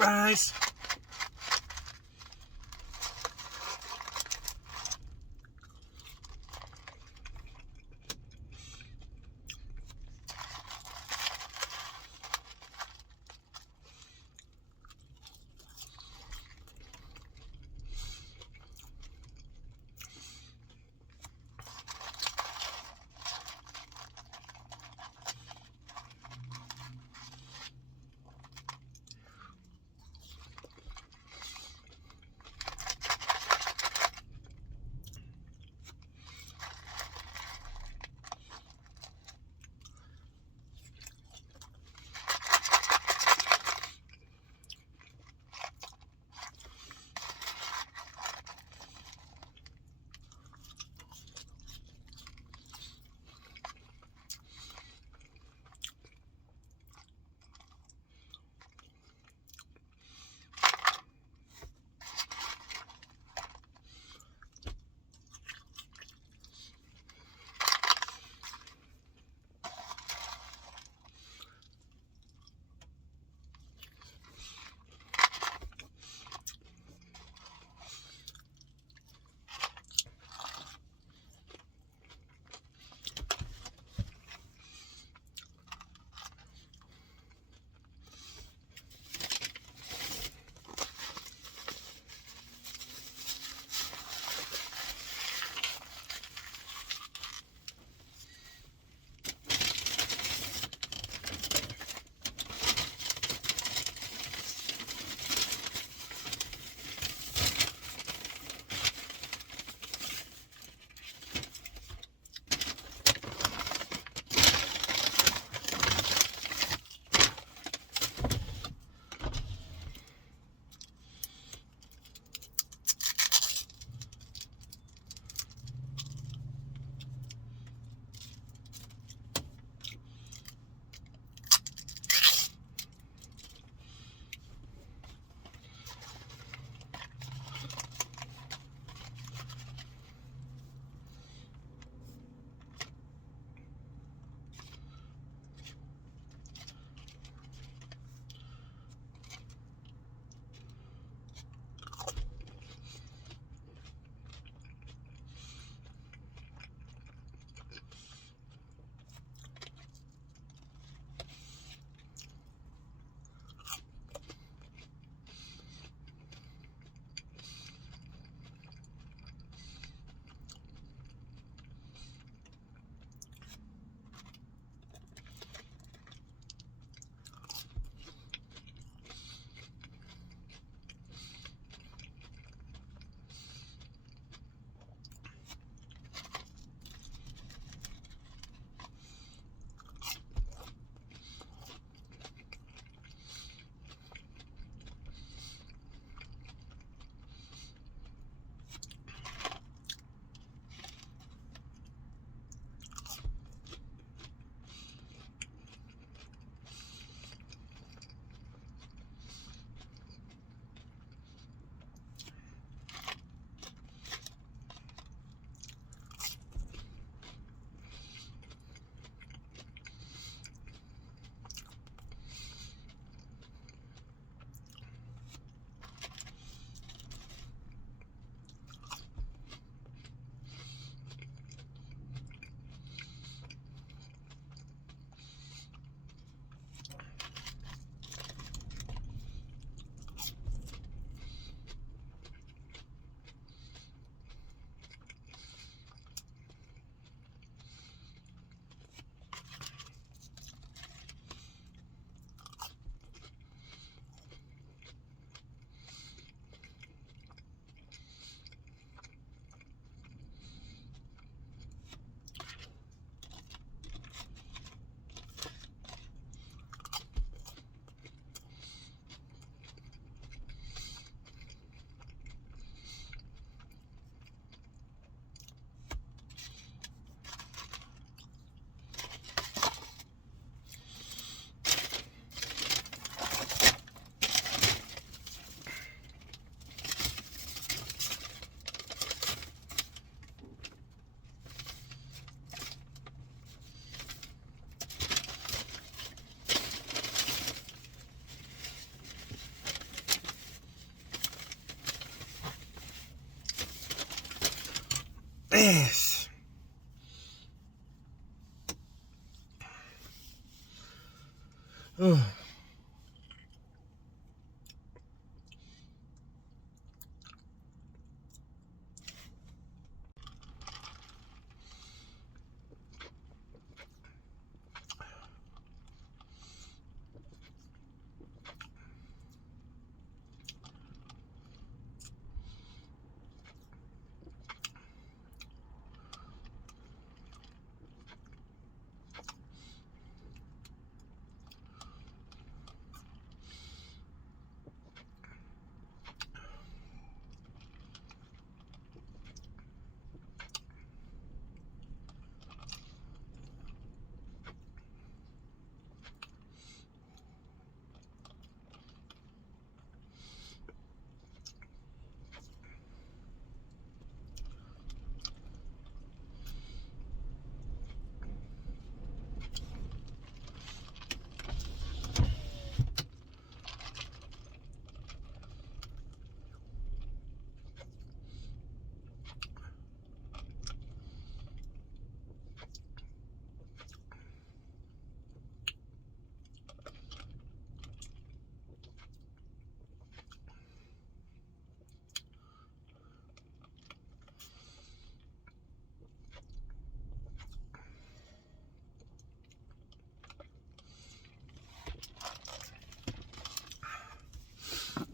Surprise!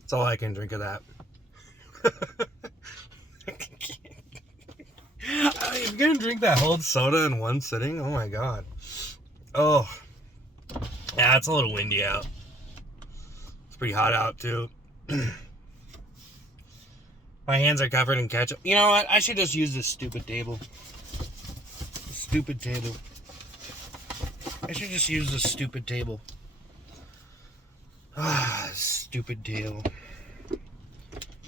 That's all I can drink of that. You're gonna drink that whole soda in one sitting? Oh my god. Oh. Yeah, it's a little windy out. It's pretty hot out too. My hands are covered in ketchup. You know what? I should just use this stupid table. Stupid table. I should just use this stupid table. Ah, stupid table.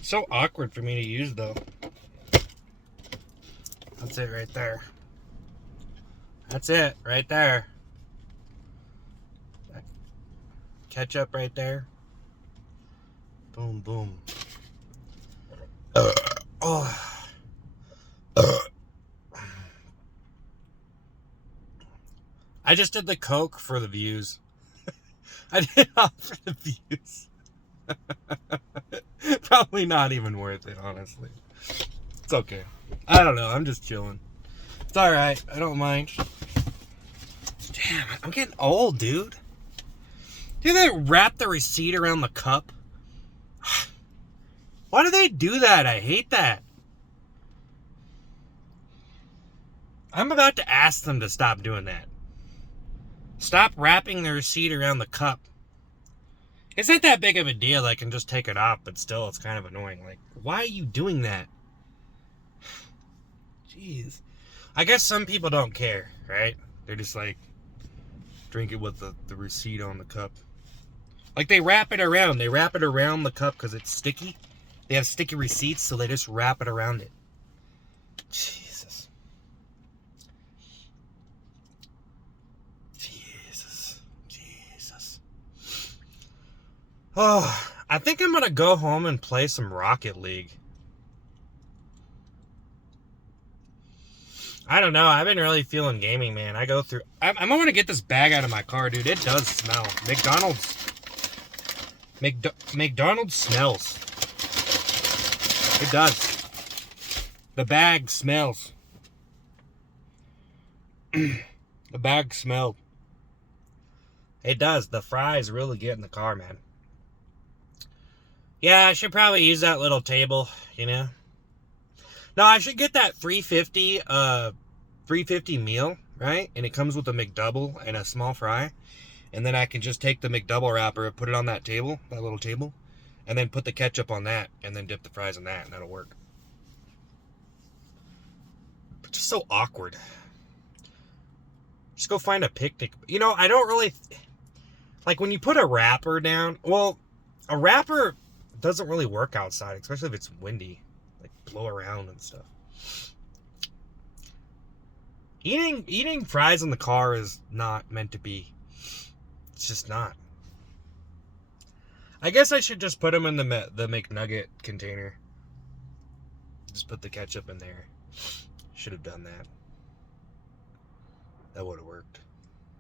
So awkward for me to use though. That's it right there. That's it right there. Ketchup right there. Boom, boom. I just did the Coke for the views. I did it all for the views. Probably not even worth it, honestly. It's okay. I don't know. I'm just chilling. It's alright. I don't mind. Damn, I'm getting old, dude. Do they wrap the receipt around the cup? Why do they do that? I hate that. I'm about to ask them to stop doing that. Stop wrapping the receipt around the cup. It's not that big of a deal. I can just take it off, but still, it's kind of annoying. Like, why are you doing that? Jeez. I guess some people don't care, right? They're just like, drink it with the receipt on the cup. Like, they wrap it around. They wrap it around the cup because it's sticky. They have sticky receipts, so they just wrap it around it. Jesus. Jesus. Oh, I think I'm going to go home and play some Rocket League. I don't know. I've been really feeling gaming, man. I go through... I'm going to get this bag out of my car, dude. It does smell. McDonald's smells. It does. The bag smells. The bag smelled. It does. The fries really get in the car, man. Yeah, I should probably use that little table, you know? No, I should get that 350 meal, right? And it comes with a McDouble and a small fry. And then I can just take the McDouble wrapper, put it on that table, that little table, and then put the ketchup on that, and then dip the fries in that, and that'll work. But just so awkward. Just go find a picnic. You know, I don't really... Like, when you put a wrapper down... Well, a wrapper doesn't really work outside, especially if it's windy. Like, blow around and stuff. Eating fries in the car is not meant to be. It's just not. I guess I should just put them in the McNugget container. Just put the ketchup in there. Should have done that. That would have worked.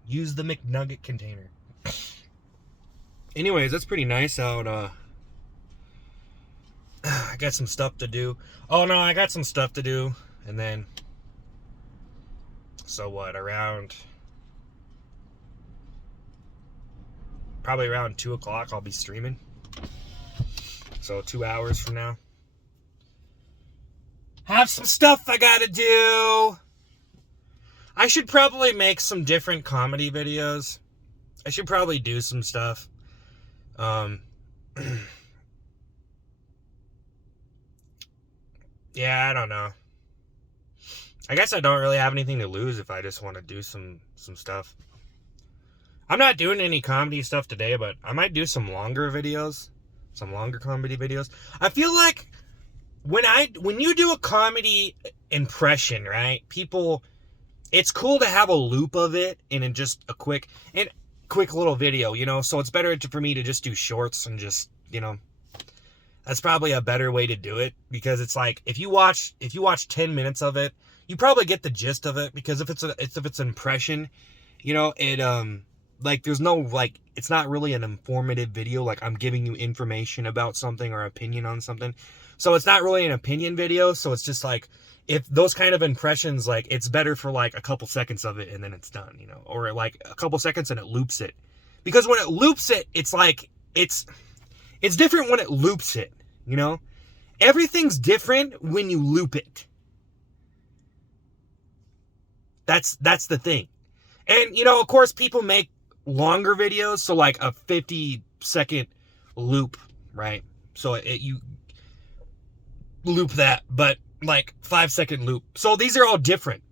Use the McNugget container. anyways, that's pretty nice out. I got some stuff to do. Oh no, I got some stuff to do, and then so what? Probably around 2 o'clock, I'll be streaming. So 2 hours from now, have some stuff I gotta do. I should probably make some different comedy videos. I should probably do some stuff. Yeah, I don't know. I guess I don't really have anything to lose if I just want to do some stuff. I'm not doing any comedy stuff today, but I might do some longer videos. Some longer comedy videos. I feel like when you do a comedy impression, right? People, it's cool to have a loop of it and in just a quick little video, you know? So it's better for me to just do shorts and just, you know, that's probably a better way to do it, because it's like if you watch 10 minutes of it, you probably get the gist of it, because if it's an impression, you know, it like there's no, like, it's not really an informative video, like I'm giving you information about something or opinion on something. So it's not really an opinion video, so it's just like, if those kind of impressions, like, it's better for like a couple seconds of it and then it's done, you know, or like a couple seconds and it loops it. Because when it loops it, it's like, it's different when it loops it, you know? Everything's different when you loop it. That's the thing. And, you know, of course, people make longer videos, so like a 50-second loop, right? So you loop that, but like 5-second loop. So these are all different,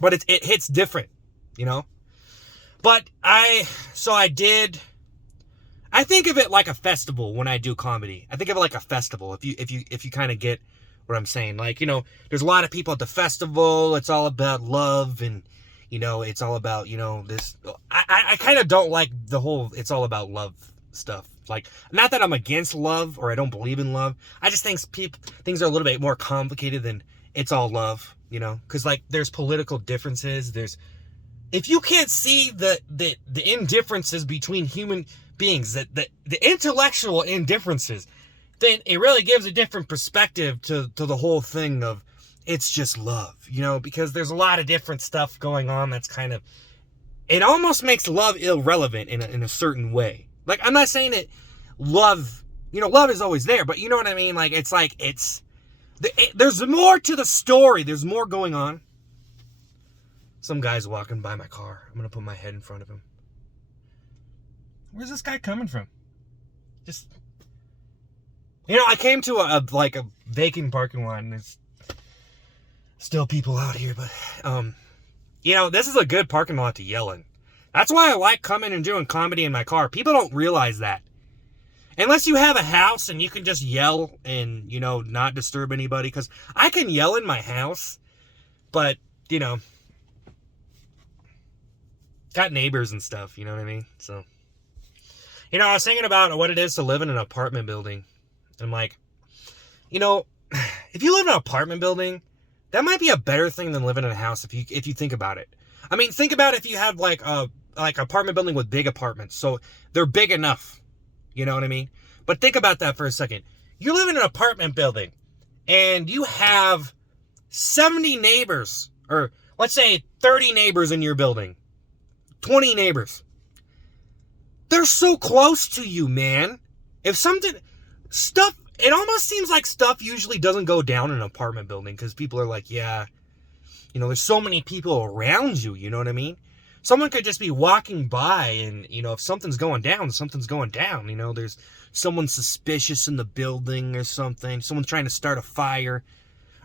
but it hits different, you know? But I think of it like a festival when I do comedy. I think of it like a festival. If you kind of get what I'm saying, like, you know, there's a lot of people at the festival. It's all about love, and, you know, it's all about, you know, this. I kind of don't like the whole it's all about love stuff. Like, not that I'm against love or I don't believe in love. I just think things are a little bit more complicated than it's all love, you know? Because, like, there's political differences. If you can't see the indifferences between human beings, the intellectual indifferences, then it really gives a different perspective to the whole thing of it's just love, you know? Because there's a lot of different stuff going on that's kind of, it almost makes love irrelevant in a certain way. Like, I'm not saying that love, you know, love is always there, but you know what I mean? Like, it's like, there's more to the story. There's more going on. Some guy's walking by my car. I'm going to put my head in front of him. Where's this guy coming from? Just, you know, I came to a vacant parking lot, and there's still people out here, but, you know, this is a good parking lot to yell in. That's why I like coming and doing comedy in my car. People don't realize that. Unless you have a house and you can just yell and, you know, not disturb anybody. Because I can yell in my house, but, you know, got neighbors and stuff, you know what I mean? So, you know, I was thinking about what it is to live in an apartment building. And I'm like, you know, if you live in an apartment building, that might be a better thing than living in a house if you think about it. I mean, think about if you have like apartment building with big apartments. So they're big enough. You know what I mean? But think about that for a second. You live in an apartment building and you have 70 neighbors, or let's say 30 neighbors in your building. 20 neighbors. They're so close to you, man. If stuff, it almost seems like stuff usually doesn't go down in an apartment building because people are like, yeah, you know, there's so many people around you, you know what I mean? Someone could just be walking by and, you know, if something's going down, something's going down. You know, there's someone suspicious in the building or something. Someone's trying to start a fire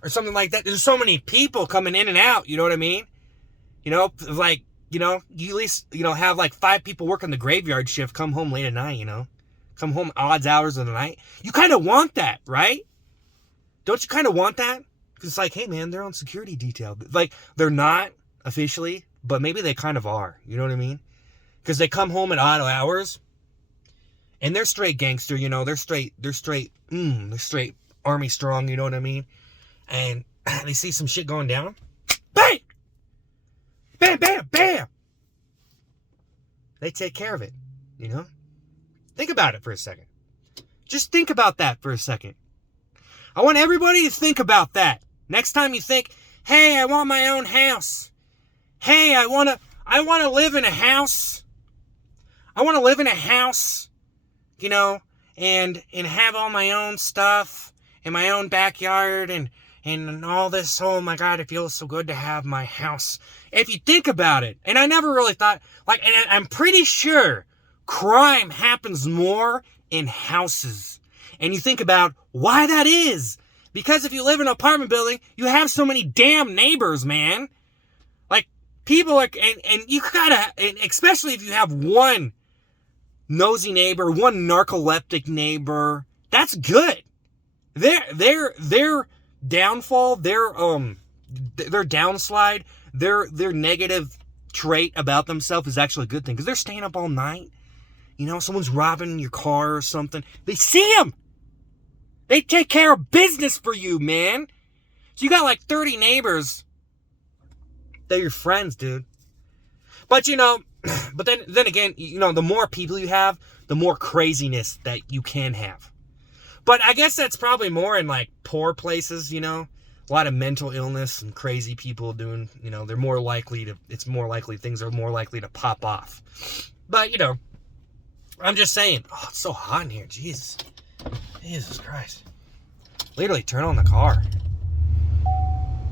or something like that. There's so many people coming in and out, you know what I mean? You know, like, you know, you at least, you know, have like 5 people working the graveyard shift, come home late at night, you know? Come home odds hours of the night. You kind of want that, right? Don't you kind of want that? Because it's like, hey, man, they're on security detail. Like, they're not officially, but maybe they kind of are. You know what I mean? Because they come home at odd hours, and they're straight gangster, you know? They're straight army strong, you know what I mean? And they see some shit going down. Bang! Bam, bam, bam! They take care of it, you know? Think about it for a second. Just think about that for a second. I want everybody to think about that. Next time you think, hey, I want my own house. Hey, I want to live in a house. I want to live in a house, you know, and have all my own stuff in my own backyard and all this. Oh my God, it feels so good to have my house. If you think about it, and I never really thought, like, and I'm pretty sure crime happens more in houses. And you think about why that is. Because if you live in an apartment building, you have so many damn neighbors, man. Like, people are, and you gotta, and especially if you have one nosy neighbor, one narcoleptic neighbor, that's good. Their downfall, their downslide, their negative trait about themselves is actually a good thing. Because they're staying up all night. You know, someone's robbing your car or something. They see them. They take care of business for you, man. So you got like 30 neighbors. They're your friends, dude. But, you know, but then again, you know, the more people you have, the more craziness that you can have. But I guess that's probably more in like poor places, you know. A lot of mental illness and crazy people doing, you know, things are more likely to pop off. But, you know, I'm just saying, oh, it's so hot in here, Jesus Christ. Literally turn on the car.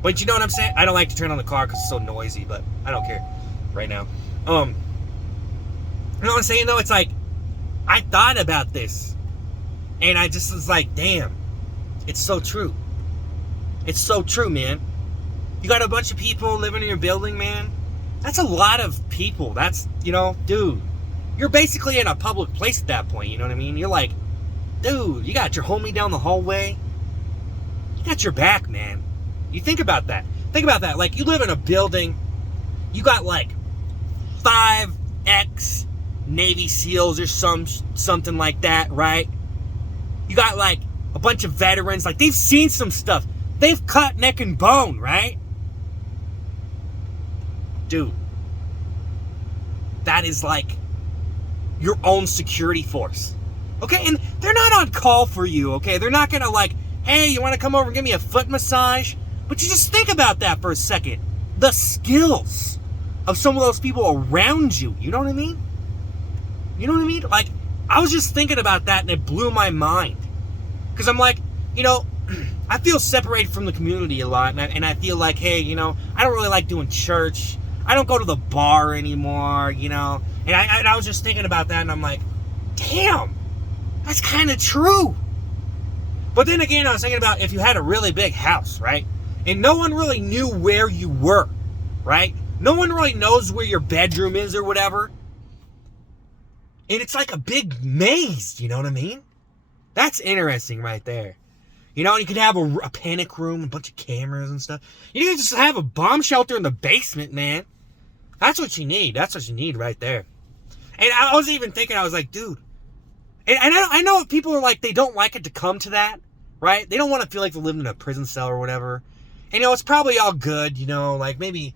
But you know what I'm saying? I don't like to turn on the car because it's so noisy, but I don't care right now. You know what I'm saying though? It's like, I thought about this and I just was like, damn, it's so true. It's so true, man. You got a bunch of people living in your building, man. That's a lot of people. That's, you know, dude, you're basically in a public place at that point, you know what I mean? You're like, dude, you got your homie down the hallway. You got your back, man. You think about that. Think about that. Like, you live in a building. You got like 5 ex-Navy SEALs or something like that, right? You got like a bunch of veterans. Like, they've seen some stuff. They've cut neck and bone, right? Dude. That is like your own security force. Okay, and they're not on call for you, okay? They're not gonna like, hey, you wanna come over and give me a foot massage? But you just think about that for a second. The skills of some of those people around you, you know what I mean? You know what I mean? Like, I was just thinking about that and it blew my mind. Because I'm like, you know, I feel separated from the community a lot. And I feel like, hey, you know, I don't really like doing church. I don't go to the bar anymore, you know? And I was just thinking about that and I'm like, damn. That's kind of true. But then again, I was thinking about if you had a really big house, right? And no one really knew where you were, right? No one really knows where your bedroom is or whatever. And it's like a big maze, you know what I mean? That's interesting right there. You know, you could have a panic room, a bunch of cameras and stuff. You could just have a bomb shelter in the basement, man. That's what you need. That's what you need right there. And I was even thinking, I was like, dude. And I know people are like, they don't like it to come to that, right? They don't want to feel like they're living in a prison cell or whatever. And, you know, it's probably all good, you know, like maybe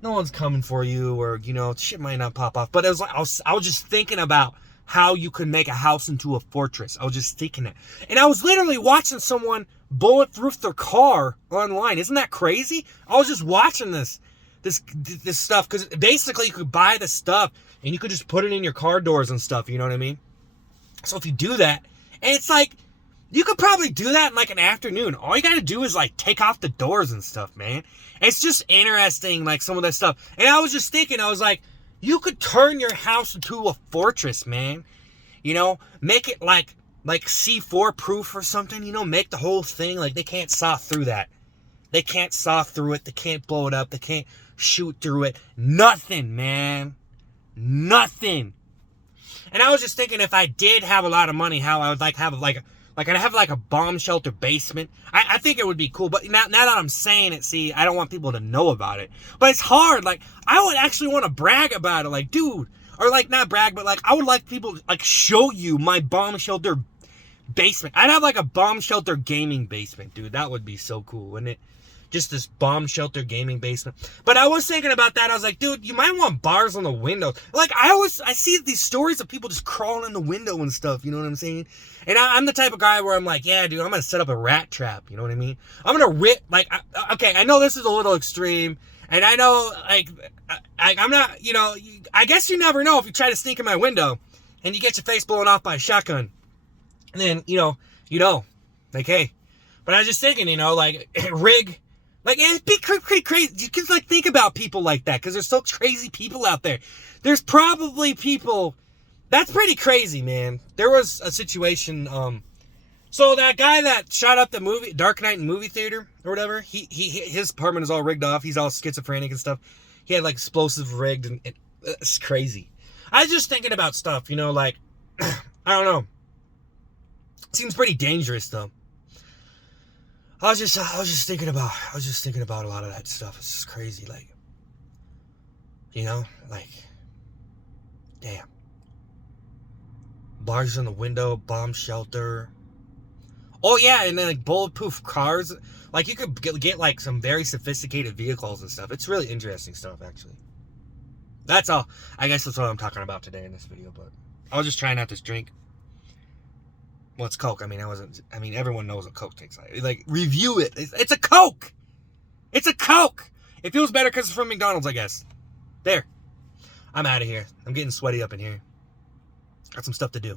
no one's coming for you or, you know, shit might not pop off. But it was like, I was just thinking about how you could make a house into a fortress. I was just thinking that. And I was literally watching someone bulletproof their car online. Isn't that crazy? I was just watching this stuff because basically you could buy the stuff and you could just put it in your car doors and stuff, you know what I mean? So if you do that, and it's like, you could probably do that in like an afternoon. All you gotta do is like take off the doors and stuff, man. It's just interesting, like some of that stuff. And I was just thinking, I was like, you could turn your house into a fortress, man. You know, make it like C4 proof or something, you know, make the whole thing like they can't saw through that. They can't saw through it. They can't blow it up. They can't shoot through it. Nothing, man. Nothing. And I was just thinking if I did have a lot of money, how I would like have like I'd have like a bomb shelter basement. I think it would be cool. But now that I'm saying it, see, I don't want people to know about it. But it's hard. Like, I would actually want to brag about it. Like, dude. Or like, not brag, but like, I would like people to like show you my bomb shelter basement. I'd have like a bomb shelter gaming basement, dude. That would be so cool, wouldn't it? just this bomb shelter gaming basement. But I was thinking about that. I was like, dude, you might want bars on the window. Like, I see these stories of people just crawling in the window and stuff, you know what I'm saying? And I'm the type of guy where I'm like, yeah, dude, I'm going to set up a rat trap, you know what I mean? I'm going to rip, like, okay, I know this is a little extreme, and I know, like, I'm not, you know, I guess you never know if you try to sneak in my window, and you get your face blown off by a shotgun. And then, you know, like, hey. But I was just thinking, you know, like, rig, like, it'd be pretty crazy. You can, like, think about people like that, because there's so crazy people out there. There's probably people, that's pretty crazy, man. There was a situation, so that guy that shot up the movie, Dark Knight movie theater, or whatever, his apartment is all rigged off, he's all schizophrenic and stuff. He had, like, explosive rigged, and it's crazy. I was just thinking about stuff, you know, like, I don't know. Seems pretty dangerous, though. I was just thinking about a lot of that stuff. It's just crazy, like, you know, like, damn. Bars on the window, bomb shelter. Oh yeah, and then like bulletproof cars. Like, you could get like some very sophisticated vehicles and stuff. It's really interesting stuff, actually. That's all. I guess that's what I'm talking about today in this video. But I was just trying out this drink. Well, it's Coke. I mean, everyone knows what Coke tastes like. Like, review it. It's a Coke. It's a Coke. It feels better because it's from McDonald's, I guess. There. I'm out of here. I'm getting sweaty up in here. Got some stuff to do.